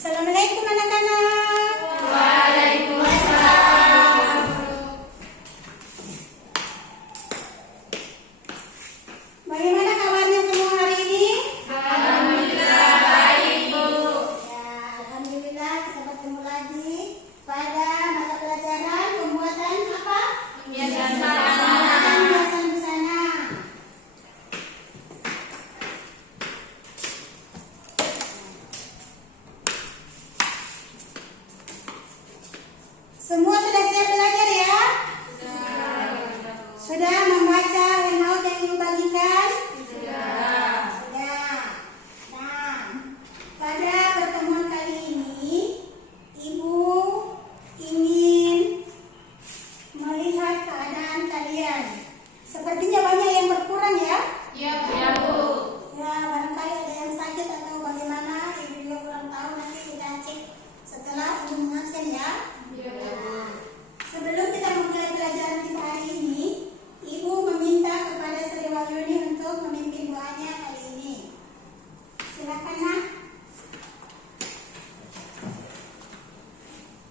Assalamualaikum anak-anak. Waalaikumsalam. Bagaimana kabarnya semua hari ini? Alhamdulillah baik, Bu. Ya, alhamdulillah kita bertemu lagi pada mata pelajaran pembuatan apa? Pembiasan Pembuatan busana. Semua sudah siap belajar ya? Sudah membaca handout yang ibu bagikan? Sudah. Nah, pada pertemuan kali ini, ibu ingin melihat keadaan kalian. Sepertinya banyak yang berkurang ya? Ya, Bu. Ya, barangkali ada yang sakit atau bagaimana, ibu juga kurang tahu, nanti kita cek setelah ibu mengabsen ya. Sebelum kita memulai pelajaran kita hari ini, ibu meminta kepada Sri Wahyuni untuk memimpin doanya kali ini. Silakan nak.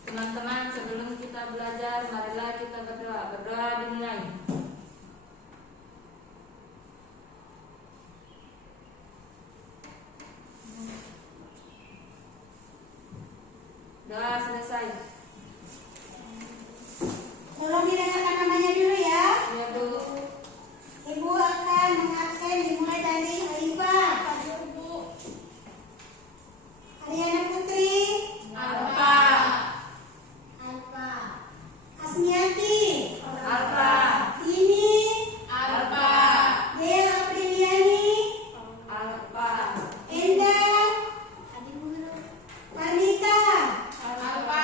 Teman-teman, sebelum kita belajar, marilah kita berdoa. Berdoa dimulai. Doa selesai. Tolong didengarkan namanya dulu ya. Ya, Bu. Ibu akan mengabsen dimulai dari Alifah, Ariana Putri, Alfa. Alfa, Asmiati, Alfa. Ini, Alfa. Dea Apriliani, Alfa. Enda, Marnita, Alfa.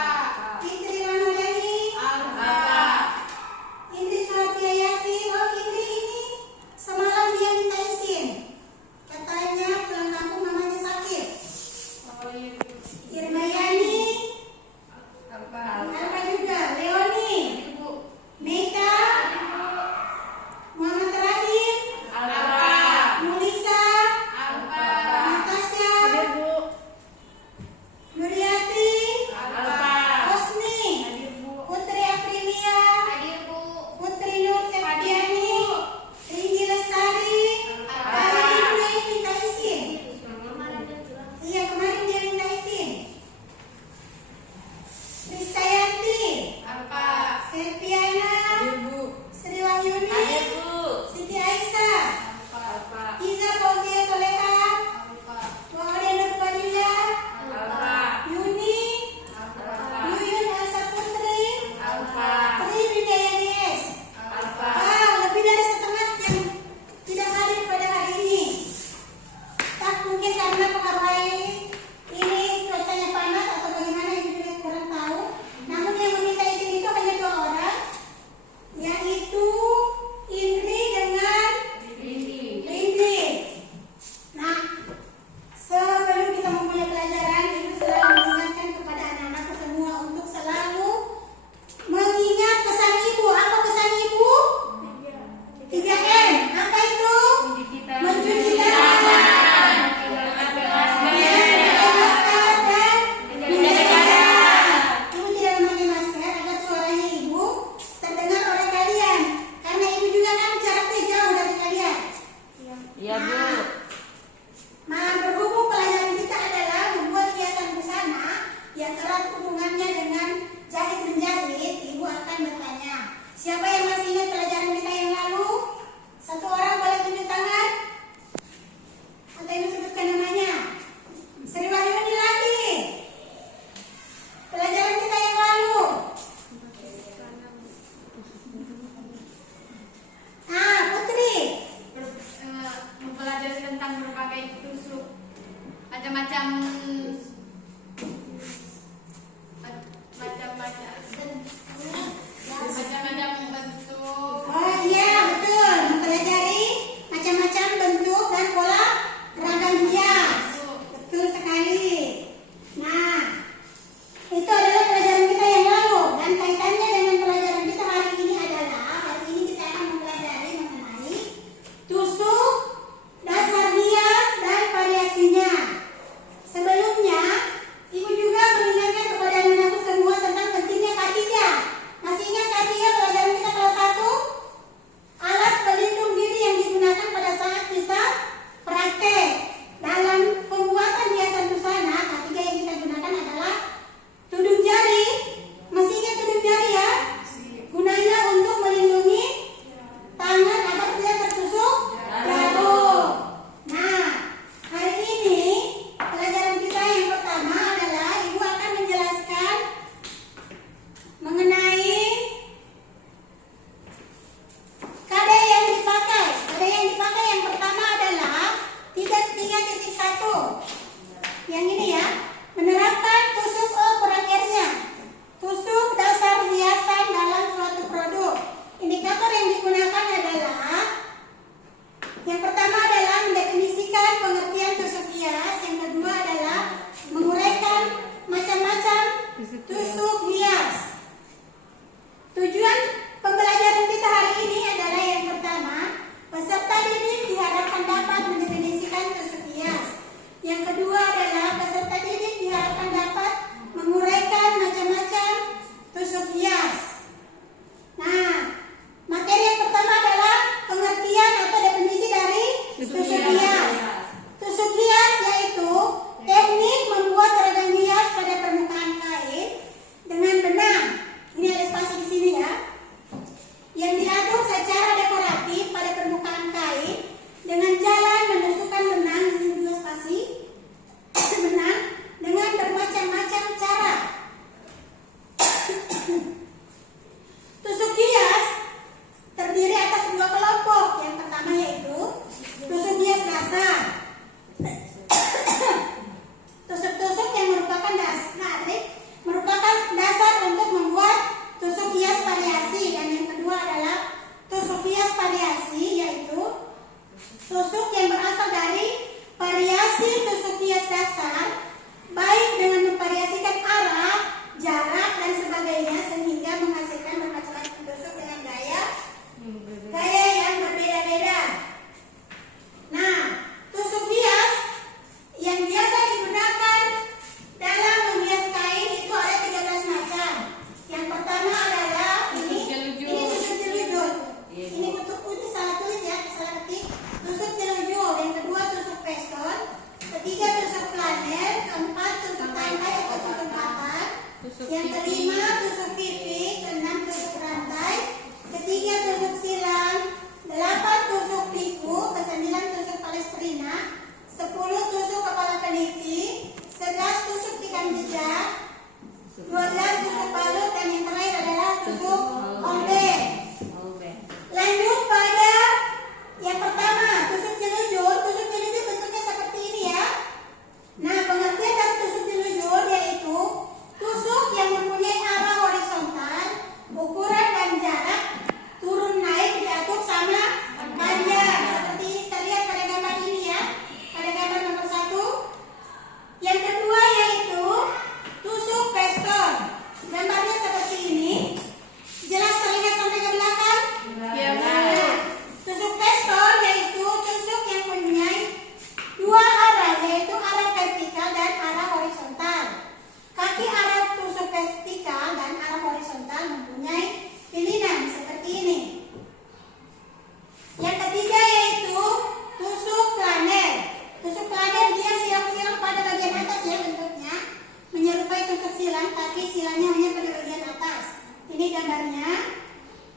silang, tapi silangnya hanya pada bagian atas. Ini gambarnya.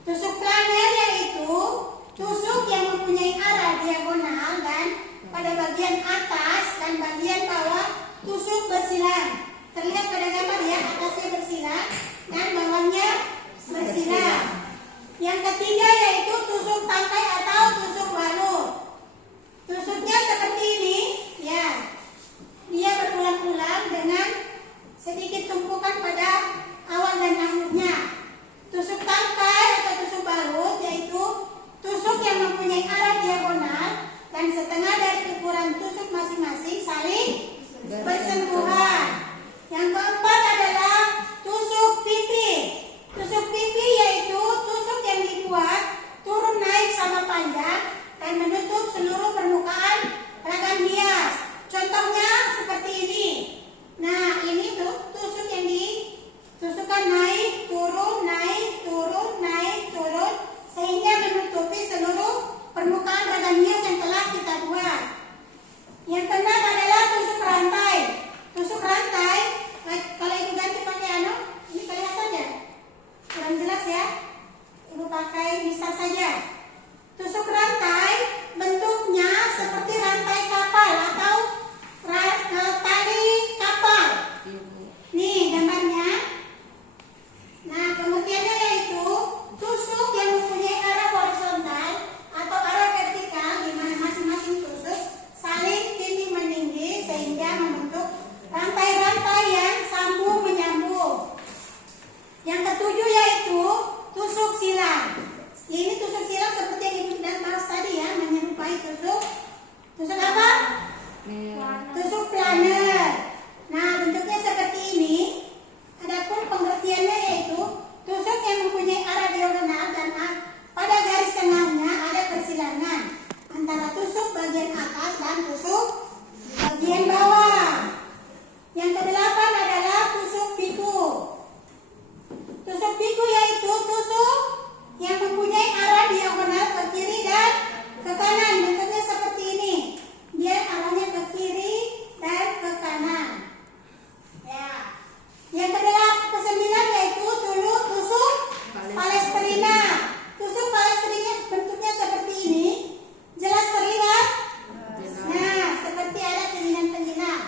Tusuk planer yaitu tusuk yang mempunyai arah diagonal dan pada bagian atas dan bagian bawah tusuk bersilang. Terlihat pada gambar ya, atasnya bersilang dan bawahnya bersilang. Yang ketiga yaitu tusuk tangkai atau tusuk balut. Tusuknya seperti ini, ya. Dia berulang-ulang dengan sedikit tumpukan pada awal dan akhirnya. Tusuk tangkai atau tusuk balut yaitu tusuk yang mempunyai arah diagonal dan setengah dari ukuran tusuk masing-masing saling bersentuhan. Yang keempat adalah tusuk pipi. Tusuk pipi yaitu tusuk yang dibuat turun naik sama panjang dan menutup seluruh permukaan ragam hias. Contohnya seperti ini. Nah, ini tuh tusuk yang ditusukkan naik, turun, sehingga menutupi seluruh permukaan ragam hias yang telah kita buat. Yang keenam adalah tusuk rantai. Tusuk rantai, kalau ibu ganti pakai ini kelihatan ya? Kurang jelas ya? Ibu pakai mistar saja. Tusuk rantai bentuknya seperti rantai kapal atau tali kapal. Nih gambarnya. Nah, pengertiannya yaitu tusuk yang mempunyai arah horizontal atau arah vertikal di mana masing-masing tusuk saling tindih menindih sehingga membentuk rantai-rantai yang sambung menyambung. Yang ketujuh yaitu tusuk silang. Ini tusuk silang seperti yang ibu sudah bahas tadi ya, menyerupai tusuk apa? Tusuk planer. Nah, bentuknya seperti ini. Adapun pengertiannya yaitu tusuk yang mempunyai arah diagonal dan pada garis tengahnya ada persilangan antara tusuk bagian atas dan tusuk bagian bawah. Yang kedelapan adalah tusuk piku. Tusuk piku yaitu tusuk yang mempunyai arah diagonal ke kiri dan ke kanan. Bentuknya seperti ini. Dia arahnya ke kiri dan ke kanan. Ya. Yang kesembilan yaitu tusuk palestrina. Tusuk palestrina bentuknya seperti ini. Jelas terlihat? Nah, seperti ada pinggiran-pinggiran.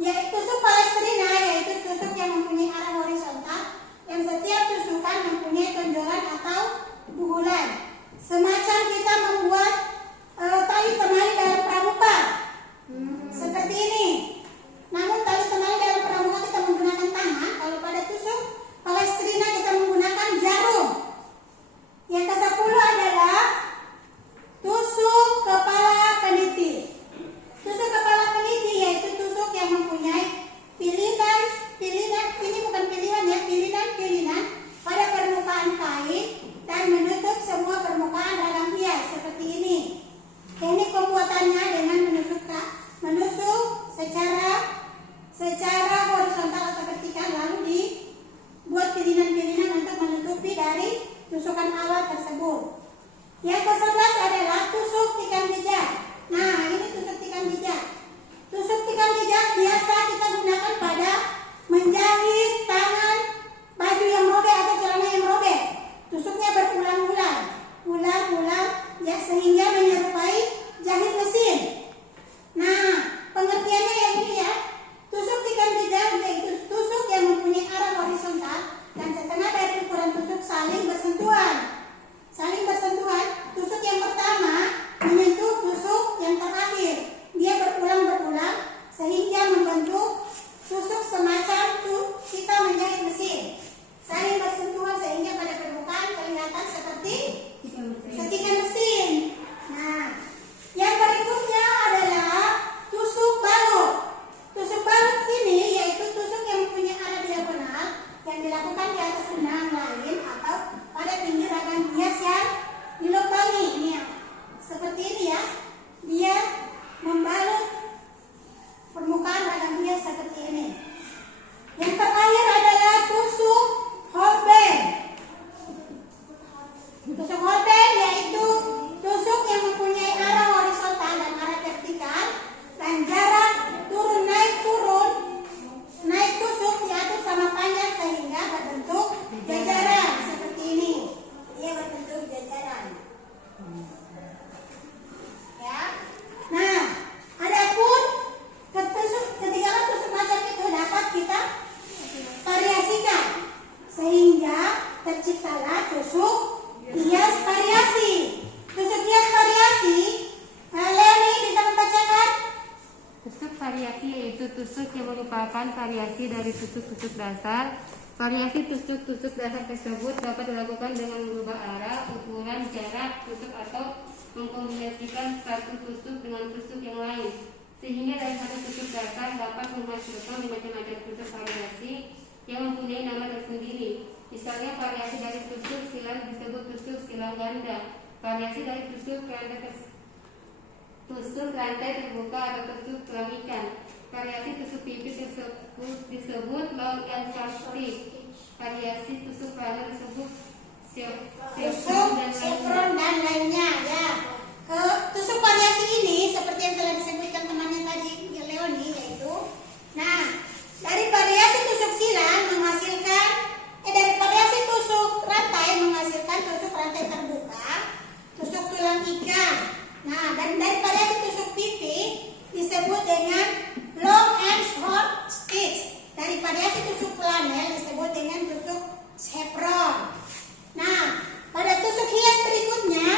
Yaitu tusuk palestrina yaitu tusuk yang mempunyai arah horizontal yang setiap tusukan mempunyai tonjolan atau pukulan. Semacam kita membuat tali temali dalam pramuka. Seperti ini. Namun tali temali dalam pramuka kita menggunakan tangan. Kalau pada tusuk palestrina kita menggunakan jarum. Yang ke-10 adalah tusuk kepala peniti. Tusuk kepala peniti yaitu tusuk yang mempunyai pilihan, ini bukan pilihan ya, pilihan pada permukaan kain dan menutup semua permukaan ragam hias seperti ini. Teknik pembuatannya dengan menusuk secara horizontal atau vertikal lalu dibuat pilihan-pilihan untuk menutupi dari tusukan awal tersebut. Yang ke-11 adalah tusuk tikam jejak. Nah, ini tusuk tikam jejak. Tusuk tikam jejak biasa kita gunakan pada menjahit tangan baju yang robek atau celana yang robek. Tusuknya berulang-ulang ya, sehingga menyerupai jahit mesin. Nah, pengertiannya yang ini ya. Tusuk tikam jejak yaitu tusuk yang mempunyai arah horizontal dan setengah dari ukuran tusuk saling bersentuhan. Tusuk yang pertama menyentuh tusuk yang terakhir. Dia berulang sehingga membentuk variasi dari tusuk-tusuk dasar. Variasi tusuk-tusuk dasar tersebut dapat dilakukan dengan mengubah arah, ukuran, jarak tusuk atau mengkombinasikan satu tusuk dengan tusuk yang lain, sehingga dari satu tusuk dasar dapat menghasilkan macam-macam tusuk variasi yang mempunyai nama tersendiri. Misalnya variasi dari tusuk silang disebut tusuk silang ganda, variasi dari tusuk rantai terbuka atau tusuk tulang ikan, variasi tusuk pipit disebut long and short stick, variasi tusuk panah disebut tusuk, chevron dan lainnya ya. Tusuk variasi ini seperti yang telah disebutkan temannya tadi Leoni, yaitu dari variasi tusuk silang menghasilkan dari variasi tusuk rantai menghasilkan tusuk rantai terbuka, tusuk tulang ikan. Dan dari variasi tusuk pipi disebut dengan long and short sticks. Dari variasi tusuk flanel disebut dengan tusuk chevron. Pada tusuk hias berikutnya,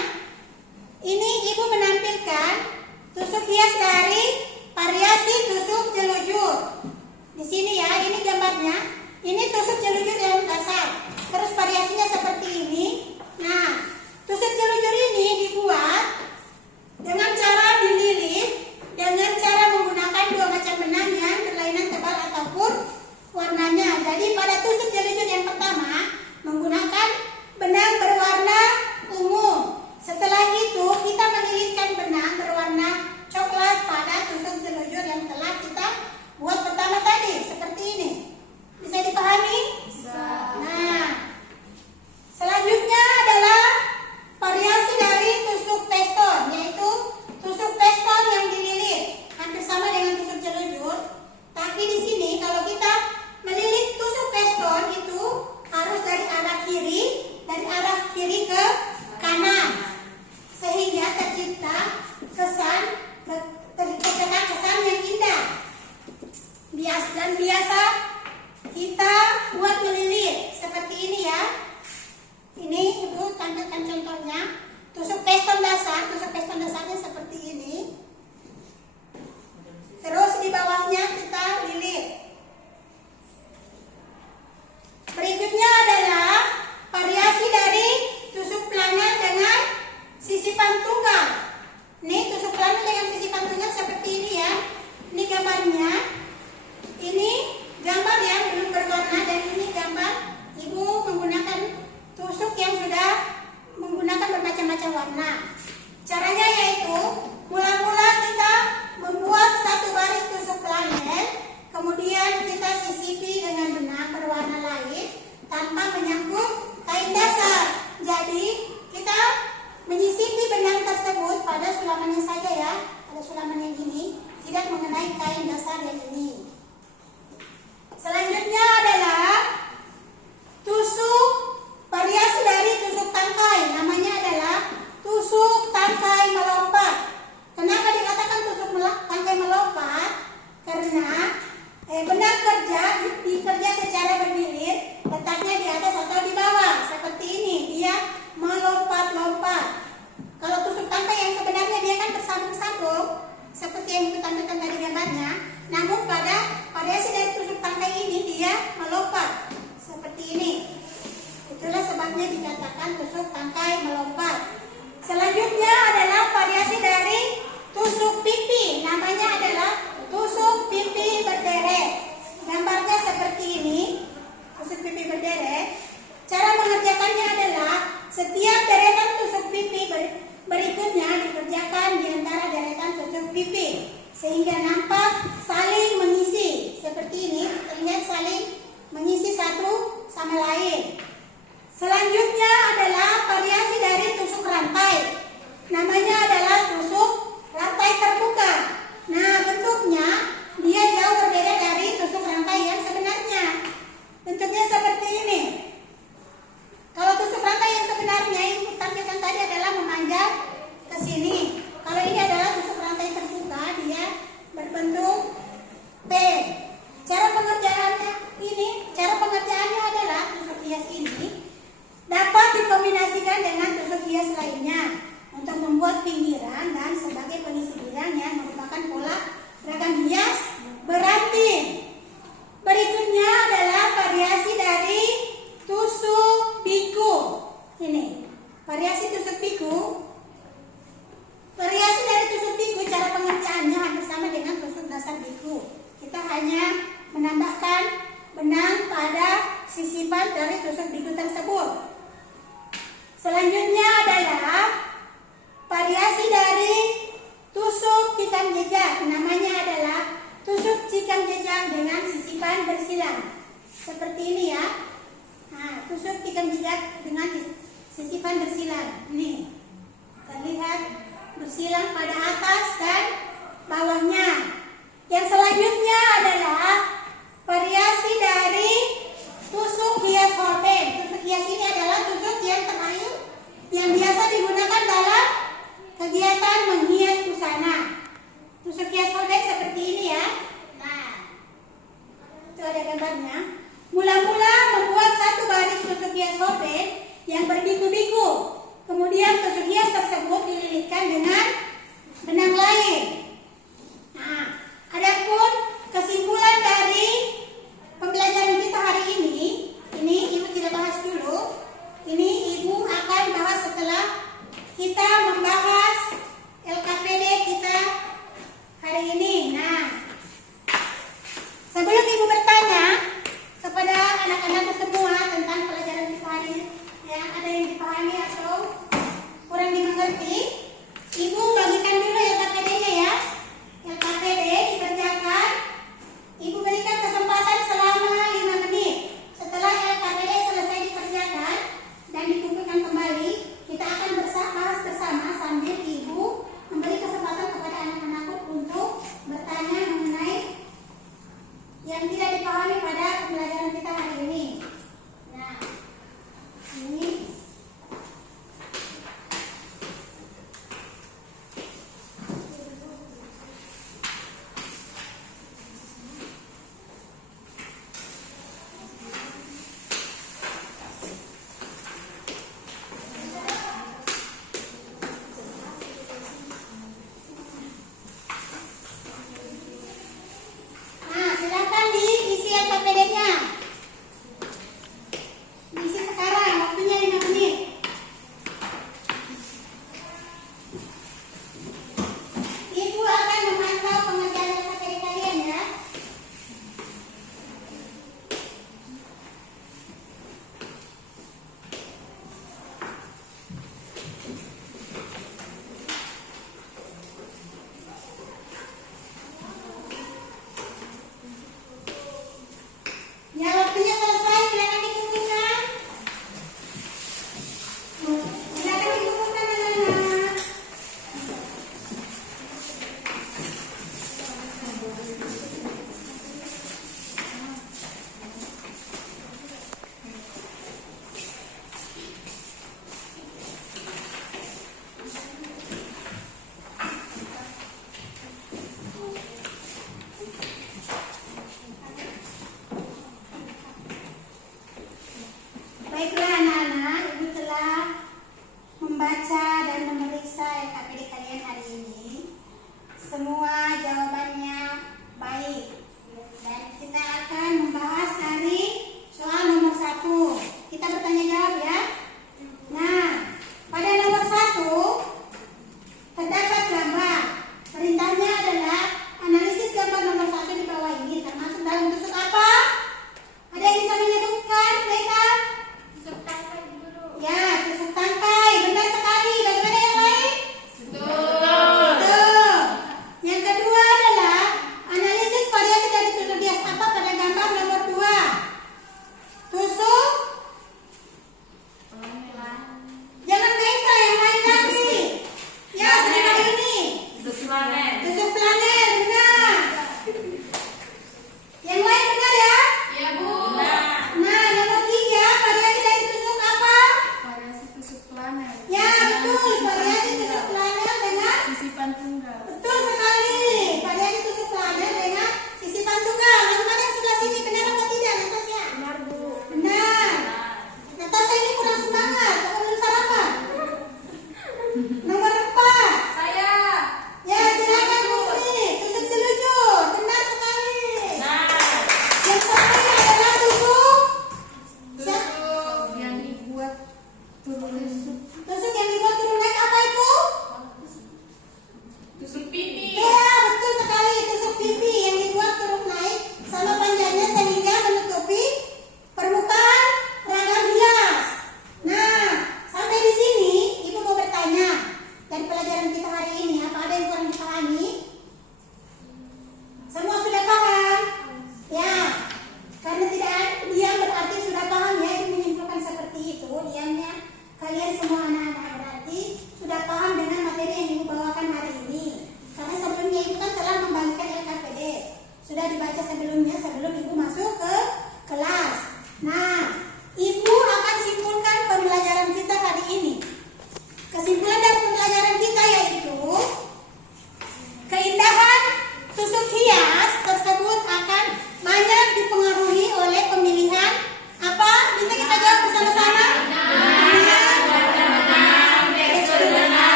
ini ibu menampilkan tusuk hias dari variasi tusuk jelujur. Di sini ya, ini gambarnya. Ini tusuk jelujur yang dasar. Terus variasinya seperti ini. Tusuk jelujur ini dibuat dengan cara dililit, dengan cara menggunakan dua macam benang yang berlainan tebal ataupun warnanya. Jadi pada tusuk jelujur yang pertama menggunakan benang berwarna ungu. Setelah itu kita melilitkan benang berwarna coklat pada tusuk jelujur yang telah kita buat pertama tadi. Seperti ini. Bisa dipahami? Bisa. Selanjutnya adalah variasi dari tusuk peston, yaitu tusuk peston yang dililit. Hampir sama dengan tusuk jelujur, tapi di sini kalau kita melilit tusuk peston itu harus dari arah kiri ke kanan, sehingga tercipta kesan yang indah. Biasa kita buat melilit seperti ini ya. Ini ibu tampilkan contohnya. Tusuk peston dasarnya seperti ini. Terus di bawahnya kita lilit. Berikutnya adalah variasi dari tusuk flanel dengan sisipan tunggal. Ini tusuk flanel dengan sisipan tunggal seperti ini ya. Ini gambarnya. Ini gambar yang belum berwarna dan ini gambar ibu menggunakan tusuk yang sudah menggunakan bermacam-macam warna. Caranya yaitu mula-mula kita membuat satu baris tusuk flanel, kemudian kita sisipi dengan benang berwarna lain tanpa menyangkut kain dasar. Jadi kita menyisipi benang tersebut pada sulamannya saja ya, pada sulaman yang ini, tidak mengenai kain dasar yang ini. Selanjutnya adalah tusuk variasi dari tusuk tangkai, namanya adalah tusuk tangkai melompat. Kenapa dikatakan tusuk tangkai melompat? Karena benang dikerja secara bergilir, letaknya di atas atau di bawah, seperti ini. Dia melompat-lompat. Kalau tusuk tangkai yang sebenarnya dia kan bersambung-sambung, seperti yang kita tampilkan tadi gambarnya. Namun pada benang pada sisipan dari tusuk biku tersebut. Selanjutnya adalah variasi dari tusuk tikam jejak. Namanya adalah tusuk tikam jejak dengan sisipan bersilang. Seperti ini ya. Nah, tusuk tikam jejak dengan sisipan bersilang. Ini terlihat bersilang pada atas dan bawahnya. Yang selanjutnya adalah variasi dari tusuk hias holben. Tusuk hias ini adalah tusuk yang terakhir yang biasa digunakan dalam kegiatan menghias busana. Tusuk hias holben seperti ini ya. Nah, itu ada gambarnya. Mula-mula membuat satu baris tusuk hias holben yang berbiku-biku. Kemudian tusuk hias tersebut dililitkan dengan benang lain. Nah, adapun kesimpulan dari pembelajaran kita hari ini Ibu tidak bahas dulu. Ini Ibu akan bahas setelah kita membahas LKPD kita hari ini. Nah, sebelum Ibu bertanya kepada anak-anak semua tentang pelajaran kita hari ini, yang ada yang dipahami atau kurang dimengerti, Ibu bagikan dulu LKPD-nya ya. LKPD dikerjakan. Ibu berikan kesempatan selama 5 menit. Setelah LKPD selesai dikerjakan dan dikumpulkan kembali, kita akan bahas bersama sambil Ibu memberi kesempatan kepada anak-anak untuk bertanya mengenai yang tidak dipahami pada pembelajaran kita hari ini. Nah, ini silakan diisi LKPD-nya. Diisi sekarang, waktunya 5 menit. Ibu akan memantau pengerjaan LKPD kalian ya. Ya, waktunya selesai, silakan dikumpulkan. Silakan dikumpulkan anak-anak. Baiklah anak-anak, Ibu telah membaca dan memeriksa LKPD kalian hari ini. Semua jawabannya baik. Dan kita akan membahas dari soal nomor 1. Kita bertanya jawab ya. Nah, pada nomor 1 terdapat gambar. Perintahnya adalah analisis gambar nomor 1 di bawah ini termasuk dalam tusuk apa? Ada yang bisa menyebutkan mereka? Ya, tusuk tangkai. Benar sekali. Bagaimana yang lain? Betul. Yang kedua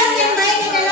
Hias yang baik adalah